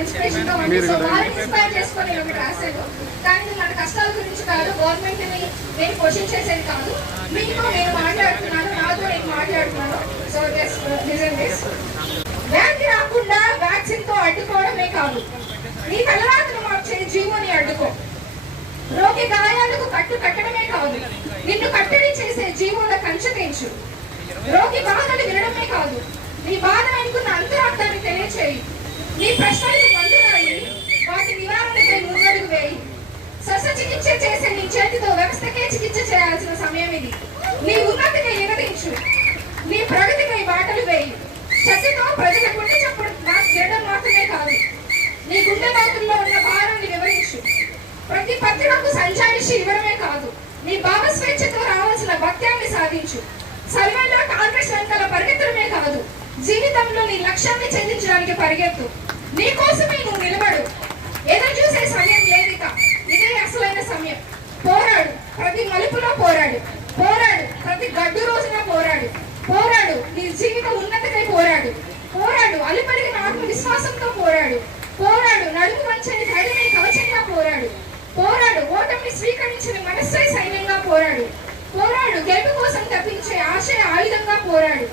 Inspiration గా ఉంది. So వాళ్ళని ఇన్స్పైర్ చేసుకొని నేను ఒకటి రాశాను. కానీ మన కష్టాల గురించి కాదు, గవర్నమెంట్ ని నేను క్వశ్చన్ చేసేది కాదు, మీతో నేను మాట్లాడుతున్నాను, నాతో నేను మాట్లాడుతున్నాను. సో వ్యాధి రాకుండా వ్యాక్సిన్ తో అడ్డుకోవడమే కాదు, నీ తలరాత్రులు మార్చే జీవోని అడ్డుకో. రోగి గాయాలకు కట్టడమే కాదు, నిన్ను కట్టడి చేసే జీవోల కంచె తెంచు. రోగి బాధలు వినడమే కాదు, నీ బాధ అనుకున్న అంతరార్థాన్ని తెలియచేయి. నీ ప్రశ్నలకు మందురాయి, వాటి నివారణకై ముందడుగు వేయి. శస్త్రచికిత్స చేసే నీ చేతితో వ్యవస్థకే చికిత్స చేయాల్సిన సమయం ఇది. నీ ఉన్నతికై ఎగదించు, నీ ప్రగతికై బాటలు వేయి. శక్తితో ప్రజల గుండె చప్పుడు చేయడం మాత్రమే కాదు, నీ గుండె బాతుల్లో ఉన్న భారాన్ని వివరించు. ప్రతి పత్రికకు సంచారిషి ఇవ్వడమే కాదు, నీ భావస్వేచ్ఛతో రావాల్సిన భక్త్యాన్ని సాధించు. సర్వంలో కాంగ్రెస్ వెంటల పరిగెత్తడమే కాదు, జీవితంలో నీ లక్ష్యాన్ని ఛేదించడానికి పరిగెత్తు. నీ కోసమే నువ్వు నిలబడు. ఎదురు చూసే సమయం లేదిక, ఇదే అసలైన సమయం. పోరాడు, ప్రతి మలుపులో పోరాడు. పోరాడు, ప్రతి గడ్డు రోజున పోరాడు. పోరాడు, నీ జీవిత ఉన్నతికై పోరాడు. పోరాడు, అలిపలిగిన ఆత్మవిశ్వాసంతో పోరాడు. పోరాడు, నడుము వంచని ధైర్యమే కవచంగా పోరాడు. పోరాడు, ఓటమిని స్వీకరించిన మనస్సే సైన్యంగా పోరాడు. పోరాడు, గెలుపు కోసం తప్పించే ఆశయ ఆయుధంగా పోరాడు.